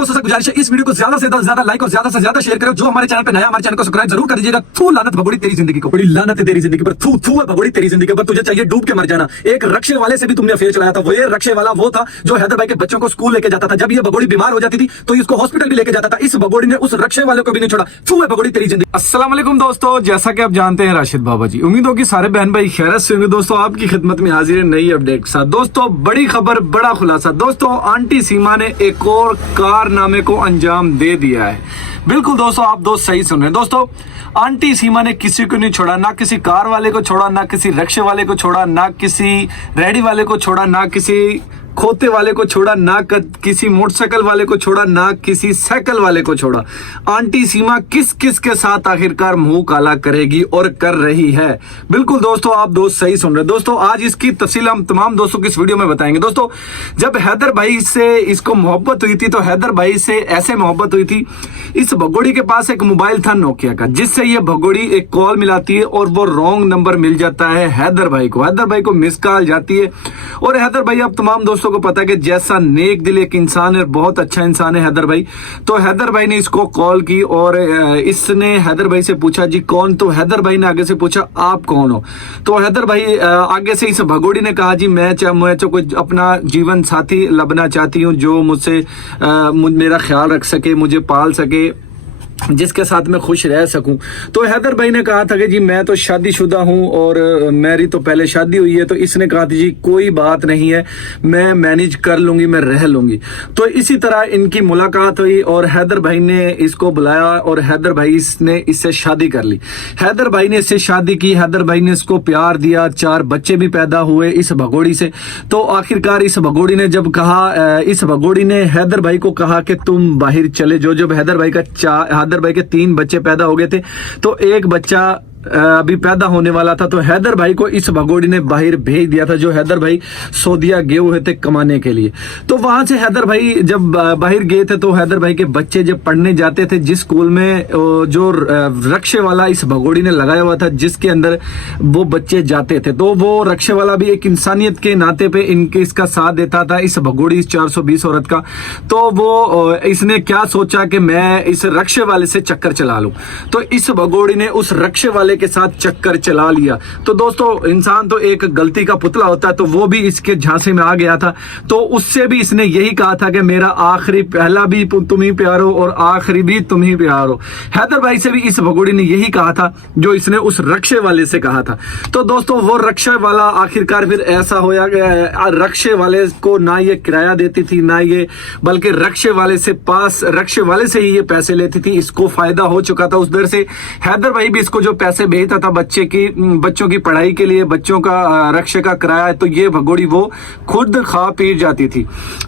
दोस्तों से गुजारिश है इस वीडियो को ज्यादा से ज्यादा लाइक और ज्यादा से ज्यादा शेयर करो। जो हमारे चैनल पे नया, हमारे चैनल को सब्सक्राइब जरूर कर दीजिएगा। थू लानत भगोड़ी तेरी जिंदगी को, बड़ी लानत है तेरी जिंदगी पर। थू थू है भगोड़ी तेरी जिंदगी पर। तुझे चाहिए डूब के मर जाना। एक रक्षे वाले से भी तुमने अफेयर चलाया था। वो ये रक्षे वाला वो था जो हैदर भाई के बच्चों को स्कूल लेके जाता था। जब ये भगोड़ी बीमार हो जाती थी तो इसको हॉस्पिटल भी लेके जाता था। इस भगोड़ी ने उस रक्षे वाले को भी नहीं छोड़ा। थू है भगोड़ी तेरी जिंदगी। अस्सलाम वालेकुम दोस्तों, जैसा कि आप जानते हैं राशिद बाबा जी, उम्मीद हो कि सारे बहन भाई खैरियत से होंगे। दोस्तों आपकी खिदमत में हाजिर है नई अपडेट के साथ। दोस्तों बड़ी खबर, बड़ा खुलासा। दोस्तों आंटी सीमा ने एक और कारनामे को अंजाम दे दिया है। बिल्कुल दोस्तों, आप दोस्त सही सुन रहे हैं। दोस्तों आंटी सीमा ने किसी को नहीं छोड़ा, ना किसी कार वाले को छोड़ा, ना किसी रिक्शे वाले को छोड़ा, ना किसी रेडी वाले को छोड़ा, ना किसी खोते वाले को छोड़ा, ना किसी मोटरसाइकिल वाले को छोड़ा, ना किसी साइकिल वाले को छोड़ा। आंटी सीमा किस किस के साथ आखिरकार मुंह काला करेगी और कर रही है। बिल्कुल दोस्तों, आप दोस्त सही सुन रहे हैं। दोस्तों आज इसकी तफसील हम तमाम दोस्तों की इस वीडियो में बताएंगे। दोस्तों जब हैदर भाई से इसको मोहब्बत हुई थी तो हैदर भाई से ऐसे मोहब्बत हुई थी, इस भगोड़ी के पास एक मोबाइल था नोकिया का, जिससे ये भगोड़ी एक कॉल मिलाती है और वो रॉन्ग नंबर मिल जाता है हैदर भाई को। हैदर भाई को मिस कॉल जाती है और हैदर भाई आप तमाम दोस्तों को पता है कि जैसा नेक दिल एक इंसान है, बहुत अच्छा इंसान है हैदर भाई। तो हैदर भाई ने इसको कॉल की और इसने हैदर भाई से पूछा जी कौन। तो हैदर भाई ने आगे से पूछा आप कौन हो। तो हैदर भाई आगे से इस भगोड़ी ने कहा जी मैं कोई अपना जीवन साथी लबना चाहती हूँ जो मुझसे मेरा ख्याल रख सके, मुझे पाल सके, जिसके साथ मैं खुश रह सकूं। तो हैदर भाई ने कहा था कि जी मैं तो शादीशुदा हूं और मेरी तो पहले शादी हुई है। तो इसने कहा था जी कोई बात नहीं है, मैं मैनेज कर लूंगी, मैं रह लूंगी। तो इसी तरह इनकी मुलाकात हुई और हैदर भाई ने इसको बुलाया और हैदर भाई ने इससे शादी कर ली। हैदर भाई ने इससे शादी की, हैदर भाई ने इसको प्यार दिया, 4 बच्चे भी पैदा हुए इस भगोड़ी से। तो आखिरकार इस भगोड़ी ने जब कहा, इस भगोड़ी ने हैदर भाई को कहा कि तुम बाहर चले जाओ। जब हैदर भाई भाई के 3 बच्चे पैदा हो गए थे तो एक बच्चा अभी पैदा होने वाला था। तो हैदर भाई को इस भगोड़ी ने बाहर भेज दिया था, जो हैदर भाई सऊदीया गए हुए थे कमाने के लिए। तो वहां से हैदर भाई जब बाहर गए थे तो हैदर भाई के बच्चे जब पढ़ने जाते थे जिस स्कूल में जो रक्षे वाला इस भगोड़ी ने लगाया हुआ था जिसके अंदर वो बच्चे जाते थे, तो वो रक्षे वाला भी एक इंसानियत के नाते पे इसका साथ देता था इस भगोड़ी, इस 420 औरत का। तो वो इसने क्या सोचा कि मैं इस रक्षे वाले से चक्कर चला लूं। तो इस भगोड़ी ने उस रक्षे वाले के साथ चक्कर चला लिया। तो दोस्तों इंसान तो एक गलती का पुतला होता है, तो वो भी इसके झांसे में आ गया था। तो उससे भी इसने यही कहा था कि मेरा आखिरी, पहला भी तुम ही प्यार हो और आखिरी भी तुम ही प्यार हो। हैदर भाई से भी इस भगोड़ी ने यही कहा था जो इसने उस रक्षे वाले से कहा था। तो दोस्तों वो रक्षे वाला आखिरकार फिर ऐसा होया गया, रक्षे वाले को ना ये किराया देती थी ना ये, बल्कि रक्षे वाले से ही ये पैसे लेती थी। इसको फायदा हो चुका था उस दर से। हैदर भाई भी इसको जो पैसे भेजता था बच्चों की पढ़ाई के लिए, बच्चों का रक्षे का किराया, तो ये भगोड़ी वो खुद खा पी जाती थी।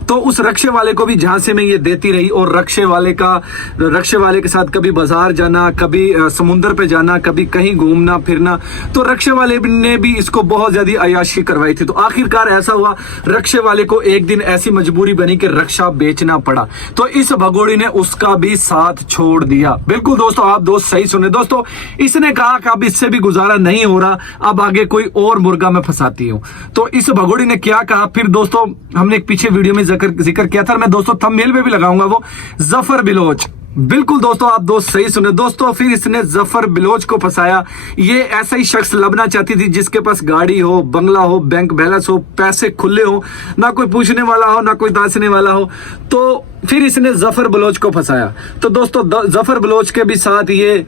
तो उस रक्षे वाले को भी झांसे में ये देती रही और रक्षे वाले के साथ कभी बाजार जाना, कभी समुद्र पे जाना, कभी कहीं घूमना फिरना। तो रक्षे वाले ने भी इसको बहुत ज्यादा अयाशी करवाई थी। तो आखिरकार ऐसा हुआ, रक्षे वाले को एक दिन ऐसी मजबूरी बनी कि रक्षा बेचना पड़ा। तो इस भगोड़ी ने उसका भी साथ छोड़ दिया। बिल्कुल दोस्तों, आप दोस्त सही सुने। दोस्तों इसने कहा कि अब इससे भी गुजारा नहीं हो रहा, अब आगे कोई और मुर्गा मैं फंसाती हूं। तो इस भगोड़ी ने क्या कहा फिर दोस्तों, हमने एक पीछे वीडियो में जिक्र किया था, मैं दोस्तों थंबनेल पे भी लगाऊंगा, वो जफर बिलोच। बिल्कुल दोस्तों, आप दोस्त सही सुने। दोस्तों फिर इसने जफर बिलोच को फंसाया। ये ऐसा ही शख्स लबना चाहती थी जिसके पास गाड़ी हो, बंगला हो, बैंक बैलेंस हो, पैसे खुले हो, ना कोई पूछने वाला हो ना कोई दासने वाला हो। तो फिर इसने जफर बिलोच को फंसाया। तो दोस्तों जफर बिलोच के भी साथ ये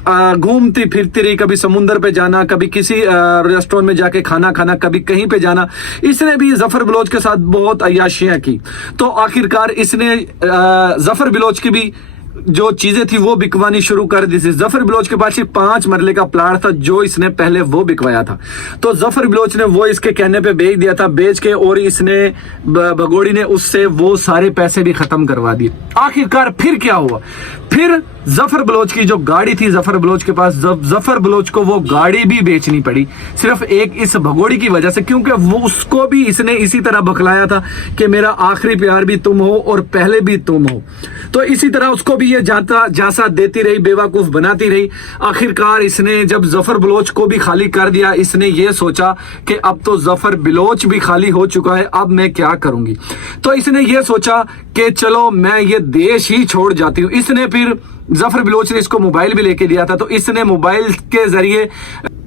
घूमती फिरती रही, कभी समुंदर पे जाना, कभी किसी रेस्टोरेंट में जाके खाना खाना, कभी कहीं पे जाना। इसने भी जफर बिलोच के साथ बहुत अय्याशियां की। तो आखिरकार इसने जफर बिलोच की भी जो चीजें थी वो बिकवानी शुरू कर दी थी। जफर बिलोच के पास 5 मरले का प्लाट था जो इसने पहले वो बिकवाया था। तो जफर बिलोच ने वो इसके कहने पे बेच दिया था, बेच के, और इसने भगोड़ी ने उससे वो सारे पैसे भी खत्म करवा दिए। आखिरकार फिर क्या हुआ, फिर जफर बलोच की जो गाड़ी थी जफर बलोच के पास, जफर बलोच को वो गाड़ी भी बेचनी पड़ी सिर्फ एक इस भगोड़ी की वजह से, क्योंकि वो उसको भी इसने इसी तरह बखलाया था कि मेरा आखिरी प्यार भी तुम हो और पहले भी तुम हो। तो इसी तरह उसको भी ये जाता जासा देती रही, बेवकूफ बनाती रही। आखिरकार इसने जब जफर बलोच को भी खाली कर दिया, इसने ये सोचा कि अब तो जफर बलोच भी खाली हो चुका है, अब मैं क्या करूंगी। तो इसने ये सोचा कि चलो मैं ये देश ही छोड़ जाती हूँ। इसने फिर जफर बलोच ने इसको मोबाइल भी लेके दिया था, तो इसने मोबाइल के जरिए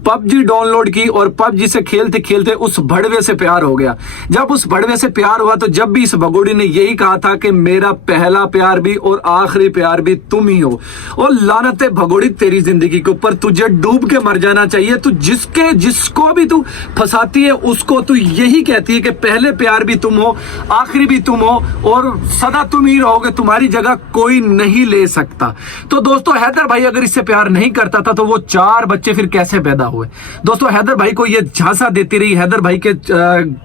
पबजी डाउनलोड की और पबजी से खेलते खेलते उस भड़वे से प्यार हो गया। जब उस भड़वे से प्यार हुआ तो जब भी इस भगोड़ी ने यही कहा था कि मेरा पहला प्यार भी और आखिरी प्यार भी तुम ही हो। और लानत भगोड़ी तेरी जिंदगी के ऊपर, तुझे डूब के मर जाना चाहिए। तू जिसको भी तू फंसाती है उसको तू यही कहती है कि पहले प्यार भी तुम हो, आखिरी भी तुम हो और सदा तुम ही रहोगे, तुम्हारी जगह कोई नहीं ले सकता। तो दोस्तों हैदर भाई अगर इससे प्यार नहीं करता था तो वो 4 बच्चे फिर कैसे पैदा हुए। दोस्तों हैदर भाई को ये झांसा देती रही, हैदर भाई के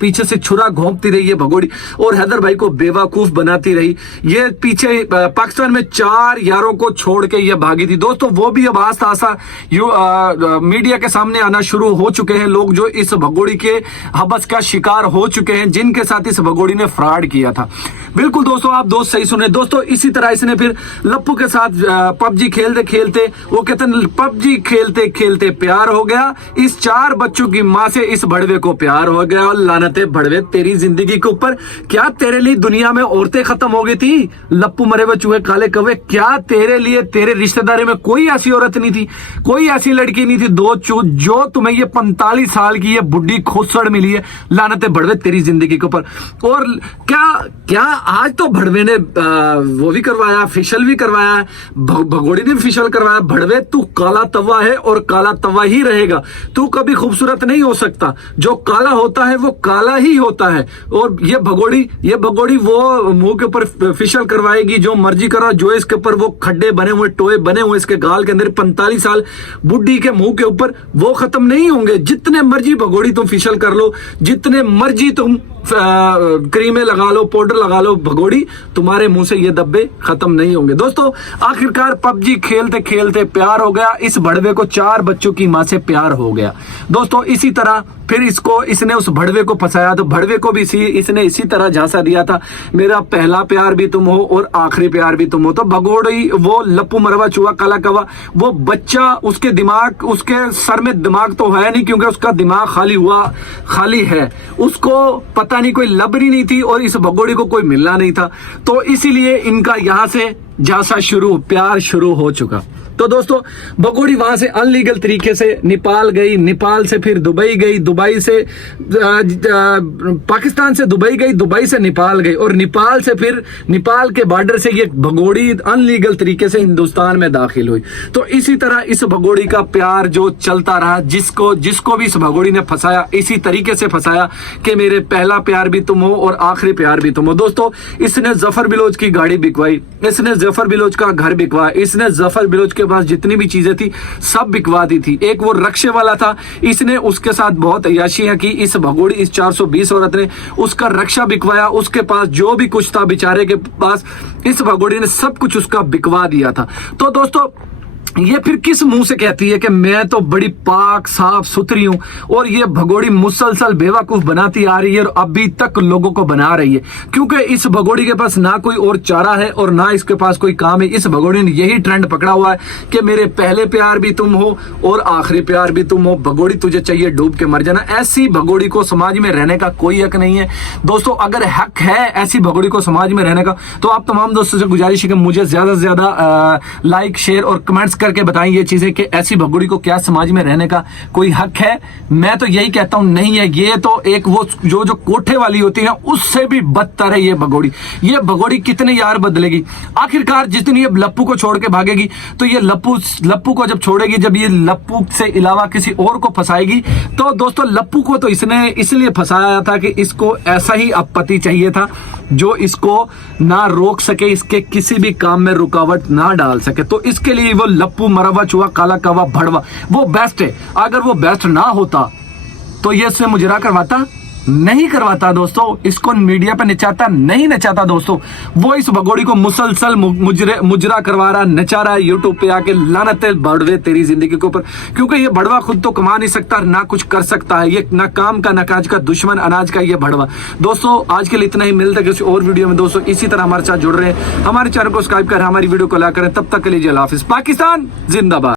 पीछे से छुरा घोंपती रही ये भगोड़ी, और हैदर भाई को बेवकूफ बनाती रही। ये पीछे पाकिस्तान में 4 यारों को छोड़ के ये भागी थी। दोस्तों वो भी अब आस्ता आस्ता मीडिया के सामने आना शुरू हो चुके हैं लोग जो इस भगोड़ी के हबस का शिकार हो चुके हैं, जिनके साथ इस भगोड़ी ने फ्रॉड किया था। बिल्कुल दोस्तों, आप दोस्त सही सुने। दोस्तों इसी तरह इसने फिर लप्पू के साथ पबजी खेलते खेलते, वो कहते हैं पबजी खेलते खेलते प्यार हो गया। इस 4 बच्चों की मां से इस भड़वे को प्यार हो गया। और लानते भड़वे तेरी जिंदगी के ऊपर, क्या तेरे लिए दुनिया में औरतें खत्म हो गई थी? लप्पू मरे हुए चूहे काले कौवे, क्या तेरे लिए तेरे रिश्तेदारी में कोई ऐसी औरत नहीं थी, कोई ऐसी लड़की नहीं थी जो तुम्हें ये 45 साल की ये बुढ़ी खुसड़ मिली है? लानते भड़वे तेरी जिंदगी के ऊपर। और क्या आज तो भड़वे ने वो भी करवाया, फेशियल भी करवाया, भगोड़ी ने भी फेशियल करवाया। भड़वे तू काला तवा है और काला तवा ही रहेगा, तू कभी खूबसूरत नहीं हो सकता। जो काला होता है वो काला ही होता है। और ये भगोड़ी वो मुंह के ऊपर फेशियल करवाएगी, जो मर्जी करा, जो इसके ऊपर वो खड्डे बने हुए, टोए बने हुए इसके गाल के अंदर, 45 साल बुढ़ी के मुंह के ऊपर वो खत्म नहीं होंगे। जितने मर्जी भगोड़ी तुम फेशियल कर लो, जितने मर्जी तुम क्रीमें लगा लो, पाउडर लगा लो, भगोड़ी तुम्हारे मुंह से ये धब्बे खत्म नहीं होंगे। दोस्तों आखिरकार पबजी खेलते खेलते प्यार हो गया। इस भड़वे को 4 बच्चों की मां से प्यार हो गया। दोस्तों इसी तरह फिर इसने उस भड़वे को फंसाया, तो भड़वे को भी इसने इसी तरह झांसा दिया था, मेरा पहला प्यार भी तुम हो और आखिरी प्यार भी तुम हो। तो भगोड़ी वो लप्पू मरवा चूहा काला कवा, वो बच्चा, उसके सर में दिमाग तो है नहीं, क्योंकि उसका दिमाग खाली है, उसको पता नहीं कोई लबरी नहीं थी और इस भगोड़ी को कोई मिलना नहीं था। तो इसीलिए इनका यहां से झांसा प्यार शुरू हो चुका। तो दोस्तों भगोड़ी वहां से अनलीगल तरीके से नेपाल गई, नेपाल से फिर दुबई गई, दुबई से पाकिस्तान से दुबई गई, दुबई से नेपाल गई, और नेपाल से फिर नेपाल के बॉर्डर से ये भगोड़ी अनलीगल तरीके से हिंदुस्तान में दाखिल हुई। तो इसी तरह इस भगोड़ी का प्यार जो चलता रहा, जिसको भी इस भगोड़ी ने फंसाया, इसी तरीके से फंसाया कि मेरे पहला प्यार भी तुम हो और आखिरी प्यार भी तुम हो। दोस्तों इसने जफर बिलोच की गाड़ी बिकवाई, इसने जफर बिलोच का घर बिकवाया, इसने जफर बिलोच के पास जितनी भी चीजें थी सब बिकवा दी थी। एक वो रक्शे वाला था, इसने उसके साथ बहुत अय्याशियां की। इस भगोड़ी, इस 420 औरत ने उसका रक्षा बिकवाया, उसके पास जो भी कुछ था बेचारे के पास इस भगोड़ी ने सब कुछ उसका बिकवा दिया था। तो दोस्तों ये फिर किस मुंह से कहती है कि मैं तो बड़ी पाक साफ सुथरी हूं, और ये भगोड़ी मुसलसल बेवकूफ बनाती आ रही है और अभी तक लोगों को बना रही है, क्योंकि इस भगोड़ी के पास ना कोई और चारा है और ना इसके पास कोई काम है। इस भगोड़ी ने यही ट्रेंड पकड़ा हुआ है कि मेरे पहले प्यार भी तुम हो और आखिरी प्यार भी तुम हो। भगोड़ी तुझे चाहिए डूब के मर जाना। ऐसी भगोड़ी को समाज में रहने का कोई हक नहीं है। दोस्तों अगर हक है ऐसी भगोड़ी को समाज में रहने का, तो आप तमाम दोस्तों से गुजारिश है कि मुझे ज्यादा से ज्यादा लाइक, शेयर और कमेंट्स करके बताएं ये चीजें कि ऐसी भगोड़ी को क्या समाज में रहने का कोई हक है। मैं तो यही कहता हूं नहीं है। ये तो एक वो जो कोठे वाली होती है उससे भी बदतर है ये भगोड़ी। ये भगोड़ी कितने यार बदलेगी? आखिरकार जितनी ये लप्पू को छोड़ के भागेगी, तो ये लप्पू को जब छोड़ेगी, जब ये लप्पू से अलावा किसी और को फंसाएगी, तो दोस्तों लप्पू को तो इसने इसलिए फंसाया था कि इसको ऐसा ही अब पति चाहिए था जो इसको ना रोक सके, इसके किसी भी काम में रुकावट ना डाल सके। तो इसके लिए वो लप्पू मरवा चूहा काला कवा भड़वा वो बेस्ट है। अगर वो बेस्ट ना होता तो ये इससे मुजरा करवाता? नहीं करवाता दोस्तों, इसको मीडिया पे नचाता नहीं नचाता दोस्तों, वो इस भगोड़ी को मुसलसल मुजरा करवा रहा, नचा रहा है यूट्यूब पे आके। लानत है बड़वे तेरी जिंदगी के ऊपर, क्योंकि ये भड़वा खुद तो कमा नहीं सकता, ना कुछ कर सकता है। ये ना काम का ना काज का, दुश्मन अनाज का ये भड़वा। दोस्तों आज के लिए इतना ही, मिलता है किसी और वीडियो में दोस्तों। इसी तरह हमारे साथ जुड़ रहे हैं, हमारे चैनल को सब्सक्राइब करें, हमारी वीडियो को लाइक करें। तब तक के लिए जय हाफिज। पाकिस्तान जिंदाबाद।